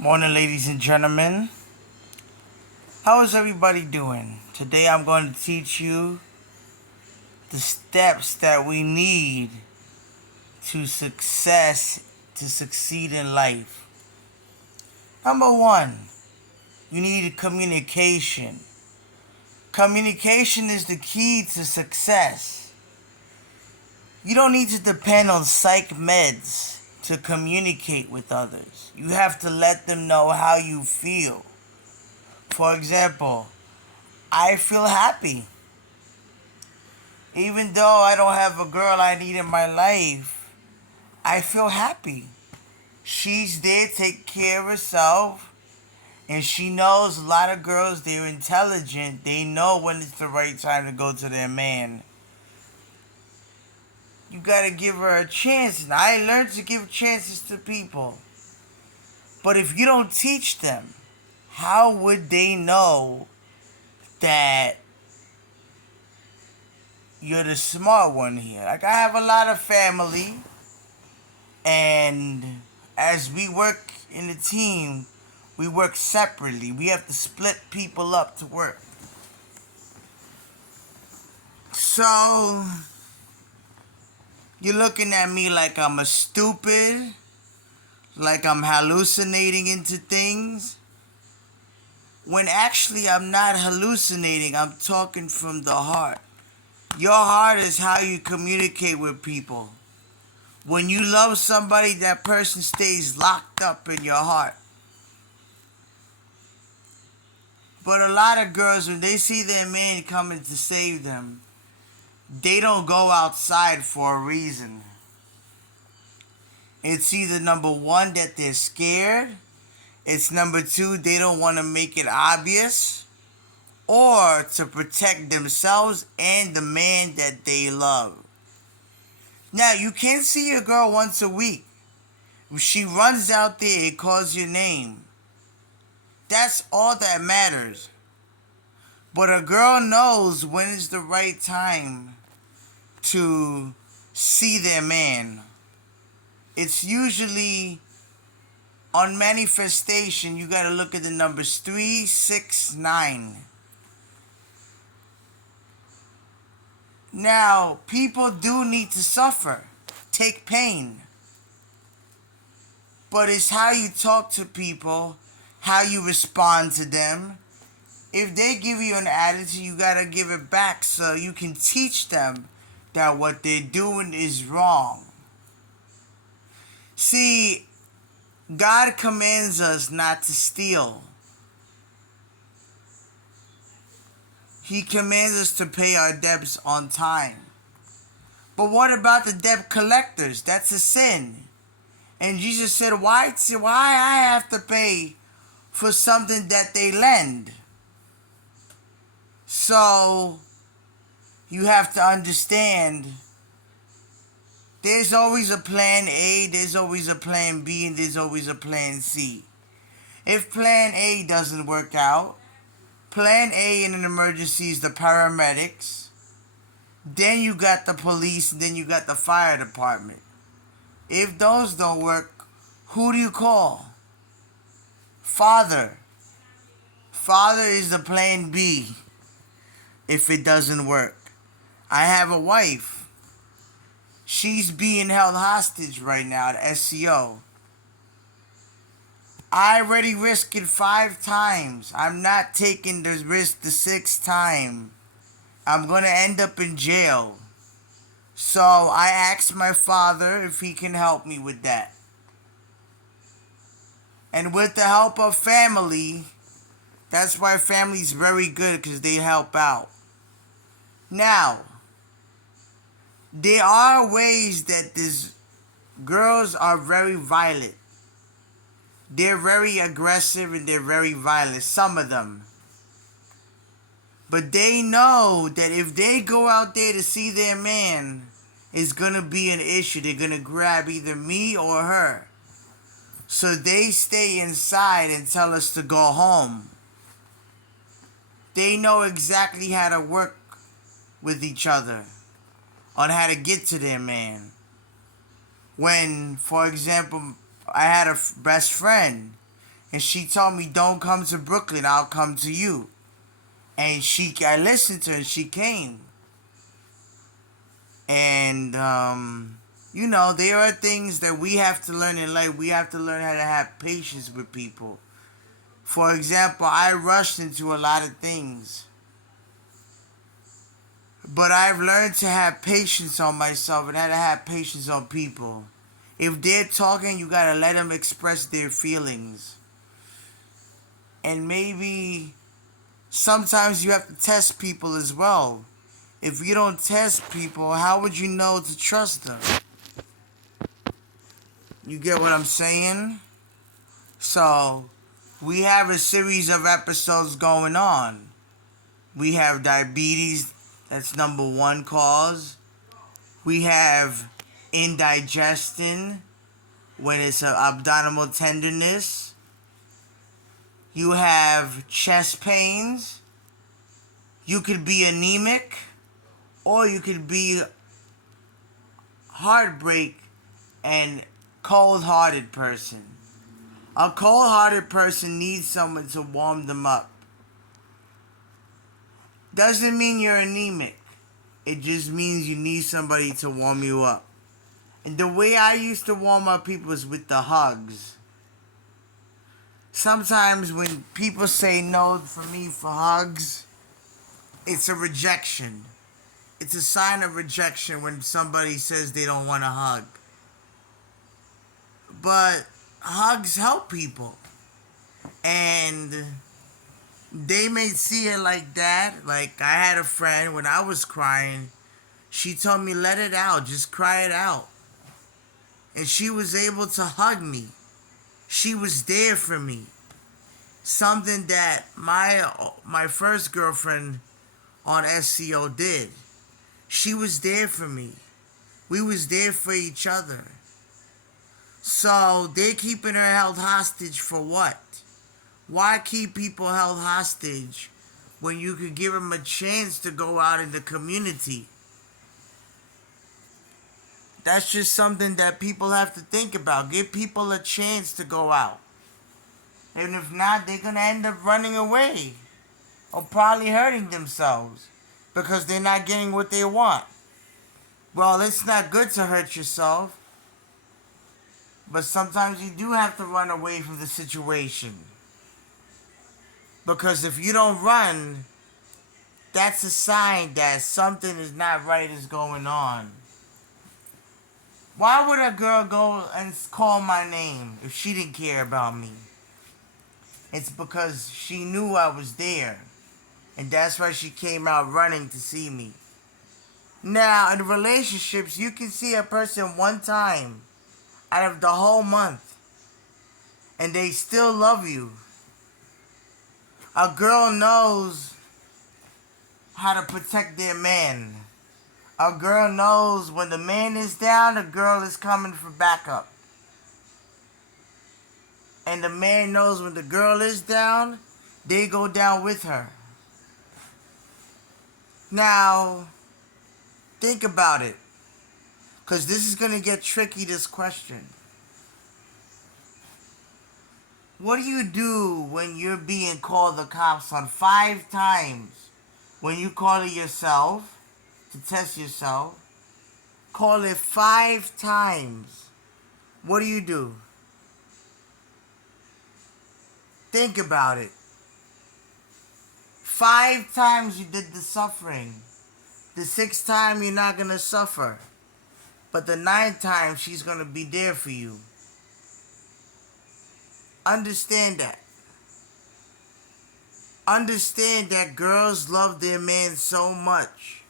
Morning, ladies and gentlemen. How is everybody doing? Today I'm going to teach you the steps that we need to to succeed in life. Number one, you need communication. Communication is the key to success. You don't need to depend on psych meds to communicate with others. You have to let them know how you feel. For example, I feel happy. Even though I don't have a girl I need in my life, I feel happy. She's there to take care of herself, and she knows a lot of girls, they're intelligent. They know when it's the right time to go to their man. You gotta give her a chance, and I learned to give chances to people. But if you don't teach them, how would they know that you're the smart one here? Like, I have a lot of family, and as we work in a team, we work separately. We have to split people up to work. So, you're looking at me like I'm a stupid, like I'm hallucinating into things, when actually I'm not hallucinating. I'm talking from the heart. Your heart is how you communicate with people. When you love somebody, that person stays locked up in your heart. But a lot of girls, when they see their man coming to save them, they don't go outside for a reason. It's either number one, that they're scared. It's number two, they don't want to make it obvious. Or to protect themselves and the man that they love. Now, you can see your girl once a week. If she runs out there and calls your name, that's all that matters. But a girl knows when is the right time to see their man. It's usually on manifestation. You gotta look at the numbers 3, 6, 9. Now, people do need to suffer, take pain. But it's how you talk to people, how you respond to them. If they give you an attitude, you gotta give it back so you can teach them that what they're doing is wrong. See, God commands us not to steal. He commands us to pay our debts on time. But what about the debt collectors? That's a sin. And Jesus said, why I have to pay for something that they lend? So, you have to understand, there's always a plan A, there's always a plan B, and there's always a plan C. If plan A doesn't work out, plan A in an emergency is the paramedics. Then you got the police, and then you got the fire department. If those don't work, who do you call? Father. Father is the plan B if it doesn't work. I have a wife. She's being held hostage right now at SCO. I already risked it 5 times. I'm not taking the risk the 6th time. I'm going to end up in jail. So I asked my father if he can help me with that. And with the help of family, that's why family's very good, because they help out. Now, there are ways that these girls are very violent. They're very aggressive and they're very violent, some of them. But they know that if they go out there to see their man, it's going to be an issue. They're going to grab either me or her. So they stay inside and tell us to go home. They know exactly how to work with each other on how to get to their man. When, for example, I had a best friend, And she told me, don't come to Brooklyn, I'll come to you. And I listened to her and she came. And, there are things that we have to learn in life. We have to learn how to have patience with people. For example, I rushed into a lot of things. But I've learned to have patience on myself and how to have patience on people. If they're talking, you gotta let them express their feelings. And maybe sometimes you have to test people as well. If you don't test people, how would you know to trust them? You get what I'm saying? So, we have a series of episodes going on. We have diabetes, that's number one cause. We have indigestion, when it's an abdominal tenderness. You have chest pains. You could be anemic, or you could be heartbreak and cold-hearted person. A cold-hearted person needs someone to warm them up. Doesn't mean you're anemic. It just means you need somebody to warm you up. And the way I used to warm up people is with the hugs. Sometimes when people say no for me for hugs, it's a rejection. It's a sign of rejection when somebody says they don't want a hug. But hugs help people. And they may see it like that. Like, I had a friend, when I was crying, she told me, let it out, just cry it out. And she was able to hug me. She was there for me. Something that my first girlfriend on SCO did. She was there for me. We was there for each other. So they're keeping her held hostage for what? Why keep people held hostage when you could give them a chance to go out in the community? That's just something that people have to think about. Give people a chance to go out. And if not, they're going to end up running away. Or probably hurting themselves. Because they're not getting what they want. Well, it's not good to hurt yourself. But sometimes you do have to run away from the situation. Because if you don't run, that's a sign that something is not right is going on. Why would a girl go and call my name if she didn't care about me? It's because she knew I was there. And that's why she came out running to see me. Now, in relationships, you can see a person one time out of the whole month. And they still love you. A girl knows how to protect their man. A girl knows when the man is down, the girl is coming for backup. And the man knows when the girl is down, they go down with her. Now, think about it. Because this is going to get tricky, this question. What do you do when you're being called the cops on 5 times? When you call it yourself, to test yourself, call it 5 times. What do? Think about it. 5 times you did the suffering. The 6th time you're not going to suffer. But the 9th time she's going to be there for you. Understand that. Understand that girls love their man so much.